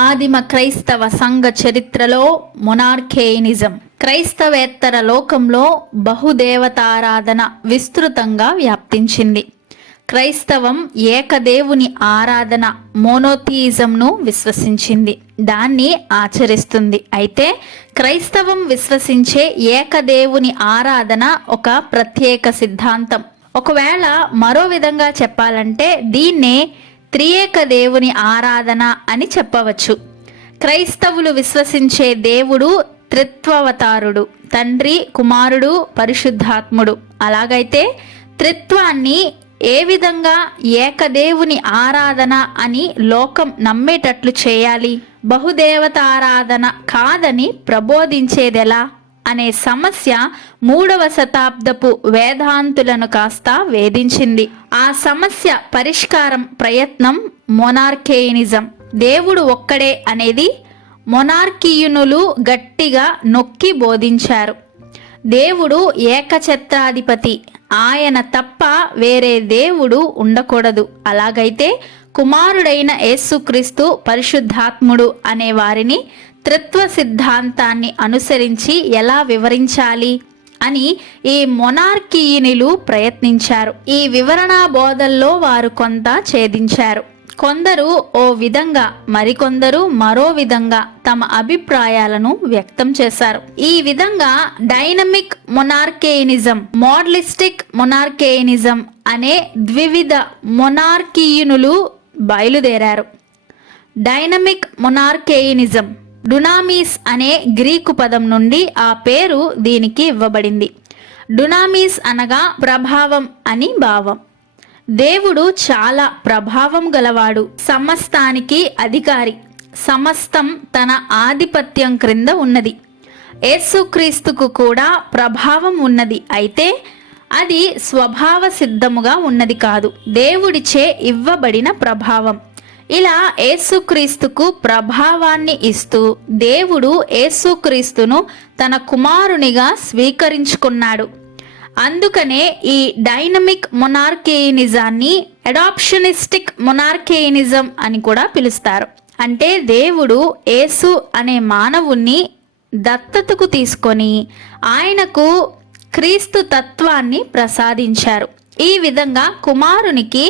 ఆదిమ క్రైస్తవ సంఘ చరిత్రలో మొనార్కేయినిజం క్రైస్తవేత్తర లోకంలో బహుదేవతారాధన విస్తృతంగా వ్యాప్తించింది. క్రైస్తవం ఏకదేవుని ఆరాధన మోనోథియిజంను విశ్వసించింది, దాన్ని ఆచరిస్తుంది. అయితే క్రైస్తవం విశ్వసించే ఏకదేవుని ఆరాధన ఒక ప్రత్యేక సిద్ధాంతం. ఒకవేళ మరో విధంగా చెప్పాలంటే దీన్నే త్రియేక దేవుని ఆరాధన అని చెప్పవచ్చు. క్రైస్తవులు విశ్వసించే దేవుడు త్రిత్వవతారుడు, తండ్రి, కుమారుడు, పరిశుద్ధాత్ముడు. అలాగైతే త్రిత్వాన్ని ఏ విధంగా ఏకదేవుని ఆరాధన అని లోకం నమ్మేటట్లు చేయాలి? బహుదేవతారాధన కాదని ప్రబోధించేదెలా అనే సమస్య 3వ శతాబ్దపు వేదాంతులను కాస్త వేధించింది. ఆ సమస్య పరిష్కారం ప్రయత్నం మొనార్కేయినిజం. దేవుడు ఒక్కడే అనేది మొనార్కీయునులు గట్టిగా నొక్కి బోధించారు. దేవుడు ఏకఛత్రాధిపతి, ఆయన తప్ప వేరే దేవుడు ఉండకూడదు. అలాగైతే కుమారుడైన యేసుక్రీస్తు, పరిశుద్ధాత్ముడు అనే వారిని త్రిత్వ సిద్ధాంతాన్ని అనుసరించి ఎలా వివరించాలి అని ఈ మొనార్కీయునులు ప్రయత్నించారు. ఈ వివరణా బోధల్లో వారు కొంత ఛేదించారు. కొందరు ఓ విధంగా, మరికొందరు మరో విధంగా తమ అభిప్రాయాలను వ్యక్తం చేశారు. ఈ విధంగా డైనమిక్ మొనార్కేయినిజం, మోడలిస్టిక్ మొనార్కేయినిజం అనే ద్వివిధ మొనార్కీయునులు బయలుదేరారు. డైనమిక్ మొనార్కేయినిజం, డునామిస్ అనే గ్రీకు పదం నుండి ఆ పేరు దీనికి ఇవ్వబడింది. డునామిస్ అనగా ప్రభావం అని భావం. దేవుడు చాలా ప్రభావం గలవాడు, సమస్తానికి అధికారి, సమస్తం తన ఆధిపత్యం క్రింద ఉన్నది. యేసుక్రీస్తుకు కూడా ప్రభావం ఉన్నది, అయితే అది స్వభావ సిద్ధముగా ఉన్నది కాదు, దేవుడిచే ఇవ్వబడిన ప్రభావం. ఇలా యేసుక్రీస్తుకు ప్రభావాన్ని ఇస్తూ దేవుడు యేసుక్రీస్తును తన కుమారునిగా స్వీకరించుకున్నాడు. అందుకనే ఈ డైనమిక్ మొనార్కేయినిజాన్ని అడాప్షనిస్టిక్ మొనార్కేయినిజం అని కూడా పిలుస్తారు. అంటే దేవుడు యేసు అనే మానవుణ్ణి దత్తతకు తీసుకొని ఆయనకు క్రీస్తు తత్వాన్ని ప్రసాదించారు. ఈ విధంగా కుమారునికి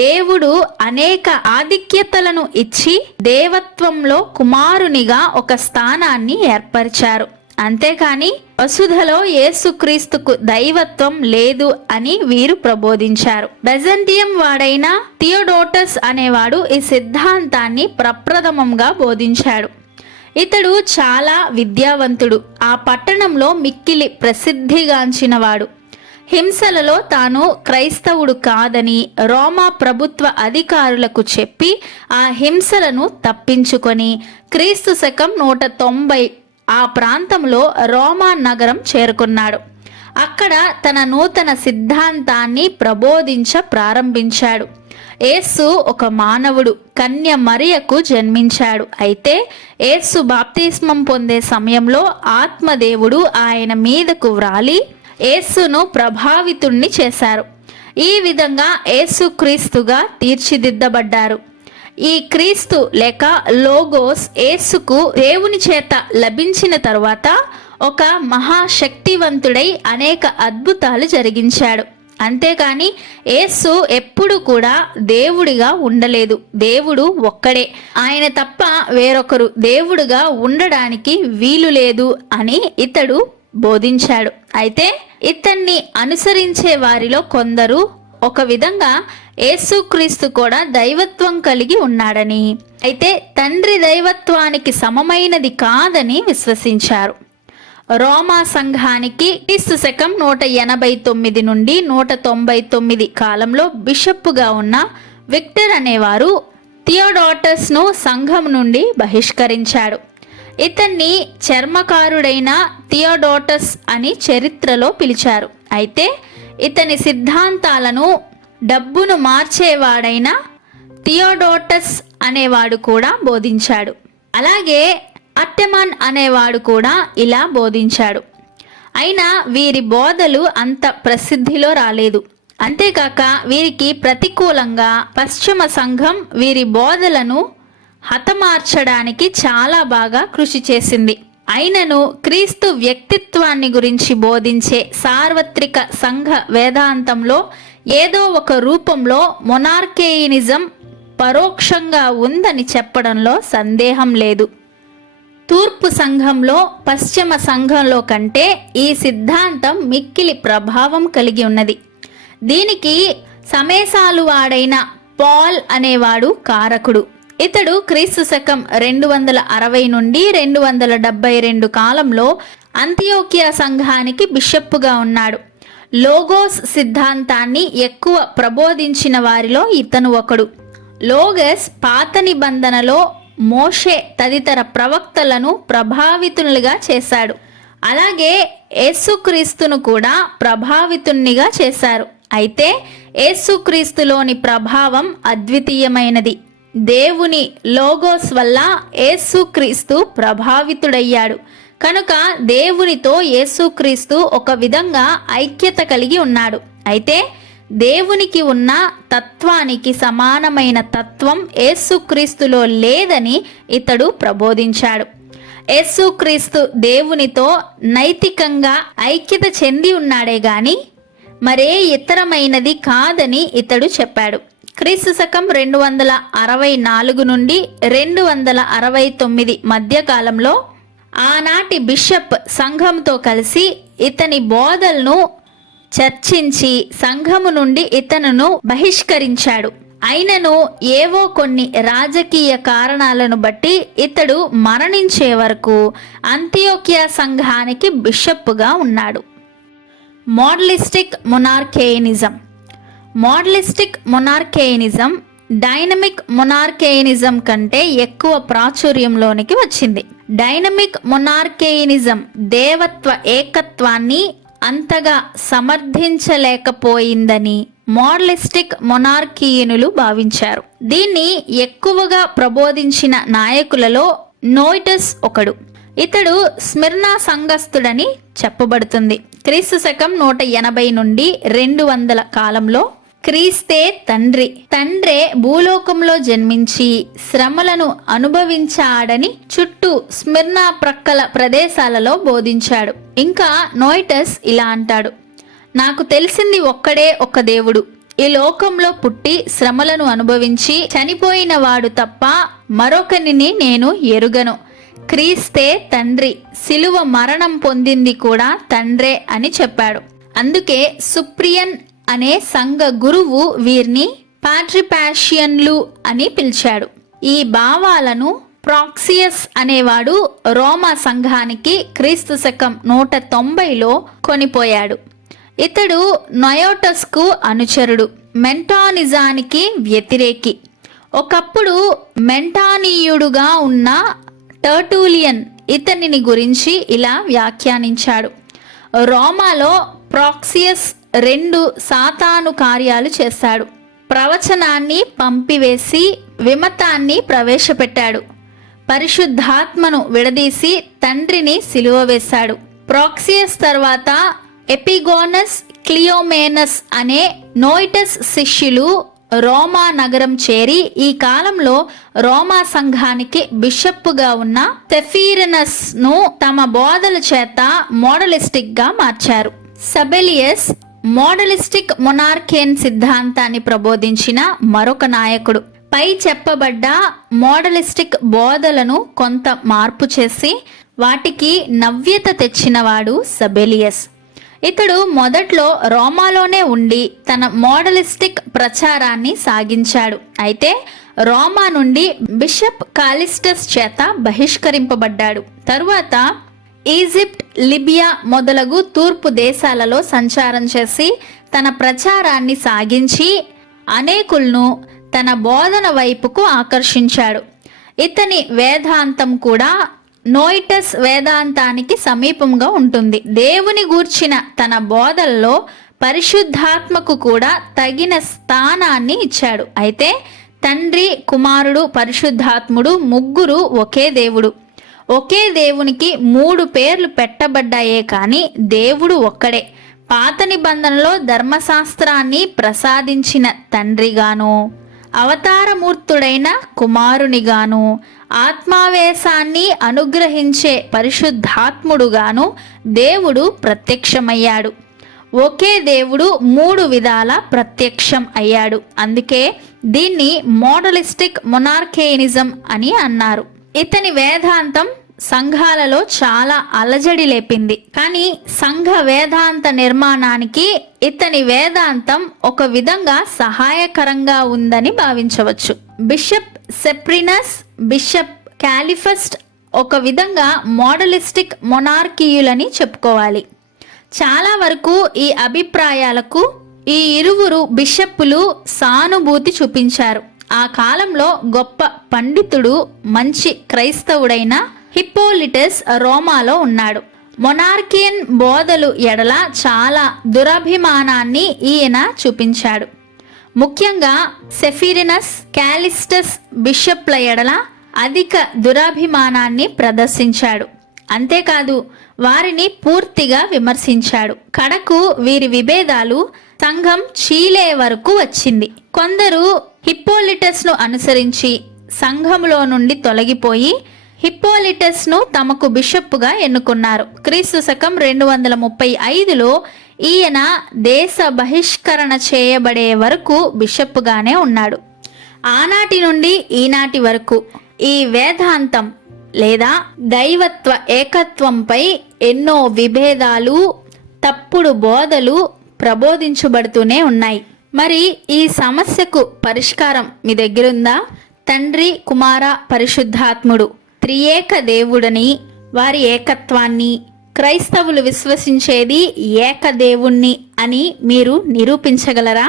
దేవుడు అనేక ఆధిక్యతలను ఇచ్చి దేవత్వంలో కుమారునిగా ఒక స్థానాన్ని ఏర్పరిచారు. అంతేకాని వసుధలో యేసుక్రీస్తుకు దైవత్వం లేదు అని వీరు ప్రబోధించారు. బెజంటియం వాడైన థియోడోటస్ అనేవాడు ఈ సిద్ధాంతాన్ని ప్రప్రథమంగా బోధించాడు. ఇతడు చాలా విద్యావంతుడు, ఆ పట్టణంలో మిక్కిలి ప్రసిద్ధిగాంచినవాడు. హింసలలో తాను క్రైస్తవుడు కాదని రోమా ప్రభుత్వ అధికారులకు చెప్పి ఆ హింసలను తప్పించుకొని క్రీస్తు శకం 190 ఆ ప్రాంతంలో రోమా నగరం చేరుకున్నాడు. అక్కడ తన నూతన సిద్ధాంతాన్ని ప్రబోధించ ప్రారంభించాడు. యేసు ఒక మానవుడు, కన్య మరియకు జన్మించాడు. అయితే యేసు బాప్తిస్మం పొందే సమయంలో ఆత్మదేవుడు ఆయన మీదకు వ్రాలి యేసును ప్రభావితుణ్ణి చేశారు. ఈ విధంగా యేసు క్రీస్తుగా తీర్చిదిద్దబడ్డారు. ఈ క్రీస్తు లేక లోగోస్ యేసుకు దేవుని చేత లభించిన తరువాత ఒక మహాశక్తివంతుడై అనేక అద్భుతాలు జరిగించాడు. అంతేకాని యేసు ఎప్పుడు కూడా దేవుడిగా ఉండలేదు. దేవుడు ఒక్కడే, ఆయన తప్ప వేరొకరు దేవుడుగా ఉండడానికి వీలు లేదు అని ఇతడు బోధించాడు. అయితే ఇతన్ని అనుసరించే వారిలో కొందరు ఒక విధంగా యేసుక్రీస్తు కూడా దైవత్వం కలిగి ఉన్నాడని, అయితే తండ్రి దైవత్వానికి సమమైనది కాదని విశ్వసించారు. రోమా సంఘానికి క్రీస్తు శకం 189 నుండి 199 కాలంలో బిషప్పుగా ఉన్న విక్టర్ అనేవారు థియోడోటస్ను సంఘం నుండి బహిష్కరించాడు. ఇతన్ని చర్మకారుడైన థియోడోటస్ అని చరిత్రలో పిలిచారు. అయితే ఇతని సిద్ధాంతాలను డబ్బును మార్చేవాడైన థియోడోటస్ అనేవాడు కూడా బోధించాడు. అలాగే అట్టెమాన్ అనేవాడు కూడా ఇలా బోధించాడు. అయినా వీరి బోధలు అంత ప్రసిద్ధిలో రాలేదు. అంతేకాక వీరికి ప్రతికూలంగా పశ్చిమ సంఘం వీరి బోధలను హతమార్చడానికి చాలా బాగా కృషి చేసింది. అయినను క్రీస్తు వ్యక్తిత్వాన్ని గురించి బోధించే సార్వత్రిక సంఘ వేదాంతంలో ఏదో ఒక రూపంలో మొనార్కేయినిజం పరోక్షంగా ఉందని చెప్పడంలో సందేహం లేదు. తూర్పు సంఘంలో పశ్చిమ సంఘంలో కంటే ఈ సిద్ధాంతం మిక్కిలి ప్రభావం కలిగి ఉన్నది. దీనికి సమేసాలు వాడైన పాల్ అనేవాడు కారకుడు. ఇతడు క్రీస్తు శకం 260 నుండి 272 కాలంలో అంతియోకియా సంఘానికి బిషప్పుగా ఉన్నాడు. లోగోస్ సిద్ధాంతాన్ని ఎక్కువ ప్రబోధించిన వారిలో ఇతను ఒకడు. లోగస్ పాత నిబంధనలో మోషే తదితర ప్రవక్తలను ప్రభావితులుగా చేశాడు. అలాగే యేసుక్రీస్తును కూడా ప్రభావితునిగా చేశారు. అయితే యేసుక్రీస్తులోని ప్రభావం అద్వితీయమైనది. దేవుని లోగోస్ వల్ల యేసుక్రీస్తు ప్రభావితుడయ్యాడు కనుక దేవునితో యేసుక్రీస్తు ఒక విధంగా ఐక్యత కలిగి ఉన్నాడు. అయితే దేవునికి ఉన్న తత్వానికి సమానమైన తత్వం యేసుక్రీస్తులో లేదని ఇతడు ప్రబోధించాడు. యేసుక్రీస్తు దేవునితో నైతికంగా ఐక్యత చెంది ఉన్నాడే గాని మరే ఇతరమైనది కాదని ఇతడు చెప్పాడు. క్రీస్తు శకం 264 నుండి 269 మధ్య కాలంలో ఆనాటి బిషప్ సంఘంతో కలిసి ఇతని బోధలను చర్చించి సంఘము నుండి ఇతనును బహిష్కరించాడు. అయినను ఏవో కొన్ని రాజకీయ కారణాలను బట్టి ఇతడు మరణించే వరకు అంతియోకియా సంఘానికి బిషప్గా ఉన్నాడు. మోడలిస్టిక్ మొనార్కేయినిజం. మోడలిస్టిక్ మొనార్కేయినిజం డైనమిక్ మొనార్కేయినిజం కంటే ఎక్కువ ప్రాచుర్యంలోనికి వచ్చింది. డైనమిక్ మొనార్కేయినిజం దేవత్వ ఏకత్వాన్ని అంతగా సమర్థించలేకపోయిందని మోడలిస్టిక్ మొనార్కీయునులు భావించారు. దీన్ని ఎక్కువగా ప్రబోధించిన నాయకులలో నోయిటస్ ఒకడు. ఇతడు స్మిర్నా సంఘస్థుడని చెప్పబడుతుంది. క్రీస్తు శకం 180 నుండి 200 కాలంలో క్రీస్తే తండ్రే భూలోకంలో జన్మించి శ్రమలను అనుభవించాడని చుట్టూ స్మిర్నా ప్రక్కల ప్రదేశాలలో బోధించాడు. ఇంకా నోయిటస్ ఇలా అంటాడు: నాకు తెలిసింది ఒక్కడే ఒక్క దేవుడు. ఈ లోకంలో పుట్టి శ్రమలను అనుభవించి చనిపోయిన వాడు తప్ప మరొకరిని నేను ఎరుగను. క్రీస్తే తండ్రి, శిలువ మరణం పొందింది కూడా తండ్రే అని చెప్పాడు. అందుకే సుప్రియన్ అనే సంఘ గురువు వీరిని పాట్రిపాషియన్లు అని పిలిచాడు. ఈ భావాలను ప్రాక్సియస్ అనేవాడు రోమా సంఘానికి క్రీస్తు శకం 190లో కొనిపోయాడు. ఇతడు నయోటస్కు అనుచరుడు, మెంటానిజానికి వ్యతిరేకి. ఒకప్పుడు మెంటానీయుడుగా ఉన్న టర్టూలియన్ ఇతనిని గురించి ఇలా వ్యాఖ్యానించాడు: రోమాలో ప్రాక్సియస్ 2 సాతాను కార్యాలు చేశాడు. ప్రవచనాన్ని పంపివేసి విమతాన్ని ప్రవేశపెట్టాడు. పరిశుద్ధాత్మను విడదీసి తండ్రిని సిలువ వేశాడు. ప్రాక్సియస్ తర్వాత ఎపిగోనస్, క్లియోమేనస్ అనే నోయిటస్ శిష్యులు రోమా నగరం చేరి ఈ కాలంలో రోమా సంఘానికి బిషప్పుగా ఉన్న థెఫీరనస్ ను తమ బోధల చేత మోడలిస్టిక్ గా మార్చారు. సబెలియస్ మోడలిస్టిక్ మొనార్కేన్ సిద్ధాంతాన్ని ప్రబోధించిన మరొక నాయకుడు. పై చెప్పబడ్డ మోడలిస్టిక్ బోధలను కొంత మార్పు చేసి వాటికి నవ్యత తెచ్చినవాడు సబెలియస్. ఇతడు మొదట్లో రోమాలోనే ఉండి తన మోడలిస్టిక్ ప్రచారాన్ని సాగించాడు. అయితే రోమా నుండి బిషప్ కాలిస్టస్ చేత బహిష్కరింపబడ్డాడు. తరువాత ఈజిప్ట్, లిబియా మొదలగు తూర్పు దేశాలలో సంచారం చేసి తన ప్రచారాన్ని సాగించి అనేకులను తన బోధన వైపుకు ఆకర్షించాడు. ఇతని వేదాంతం కూడా నోయిటస్ వేదాంతానికి సమీపంగా ఉంటుంది. దేవుని గూర్చిన తన బోధల్లో పరిశుద్ధాత్మకు కూడా తగిన స్థానాన్ని ఇచ్చాడు. అయితే తండ్రి, కుమారుడు, పరిశుద్ధాత్ముడు ముగ్గురు ఒకే దేవుడు. ఒకే దేవునికి 3 పేర్లు పెట్టబడ్డాయే కానీ దేవుడు ఒక్కడే. పాత నిబంధనలో ధర్మశాస్త్రాన్ని ప్రసాదించిన తండ్రిగాను, అవతారమూర్తుడైన కుమారునిగాను, ఆత్మావేశాన్ని అనుగ్రహించే పరిశుద్ధాత్ముడుగాను దేవుడు ప్రత్యక్షమయ్యాడు. ఒకే దేవుడు 3 విధాల ప్రత్యక్షం అయ్యాడు. అందుకే దీన్ని మోడలిస్టిక్ మొనార్కేయినిజం అని అన్నారు. ఇతని వేదాంతం సంఘాలలో చాలా అలజడి లేపింది. కానీ సంఘ వేదాంత నిర్మాణానికి ఇతని వేదాంతం ఒక విధంగా సహాయకరంగా ఉందని భావించవచ్చు. బిషప్ సెప్రినస్, బిషప్ క్యాలిఫస్ట్ ఒక విధంగా మోడలిస్టిక్ మొనార్కీయులని చెప్పుకోవాలి. చాలా వరకు ఈ అభిప్రాయాలకు ఈ ఇరువురు బిషప్పులు సానుభూతి చూపించారు. ఆ కాలంలో గొప్ప పండితుడు, మంచి క్రైస్తవుడైన హిప్పోలిటస్ రోమాలో ఉన్నాడు. మొనార్కియన్ బోధలు ఎడల చాలా దురభిమానాన్ని ఈయన చూపించాడు. ముఖ్యంగా సెఫిరినస్, క్యాలిస్టస్ బిషప్ల ఎడల అధిక దురభిమానాన్ని ప్రదర్శించాడు. అంతేకాదు వారిని పూర్తిగా విమర్శించాడు. కడకు వీరి విభేదాలు సంఘం చీలే వరకు వచ్చింది. కొందరు హిప్పోలిటస్ను అనుసరించి సంఘంలో నుండి తొలగిపోయి హిప్పోలిటస్ను తమకు బిషప్పుగా ఎన్నుకున్నారు. క్రీస్తు శకం 235లో ఈయన దేశ బహిష్కరణ చేయబడే వరకు బిషప్పుగానే ఉన్నాడు. ఆనాటి నుండి ఈనాటి వరకు ఈ వేదాంతం లేదా దైవత్వ ఏకత్వంపై ఎన్నో విభేదాలు, తప్పుడు బోధలు ప్రబోధించబడుతూనే ఉన్నాయి. మరి ఈ సమస్యకు పరిష్కారం మీ దగ్గరుందా? తండ్రి, కుమార, పరిశుద్ధాత్ముడు త్రియేక దేవుడని, వారి ఏకత్వాన్ని, క్రైస్తవులు విశ్వసించేది ఏకదేవుణ్ణి అని మీరు నిరూపించగలరా?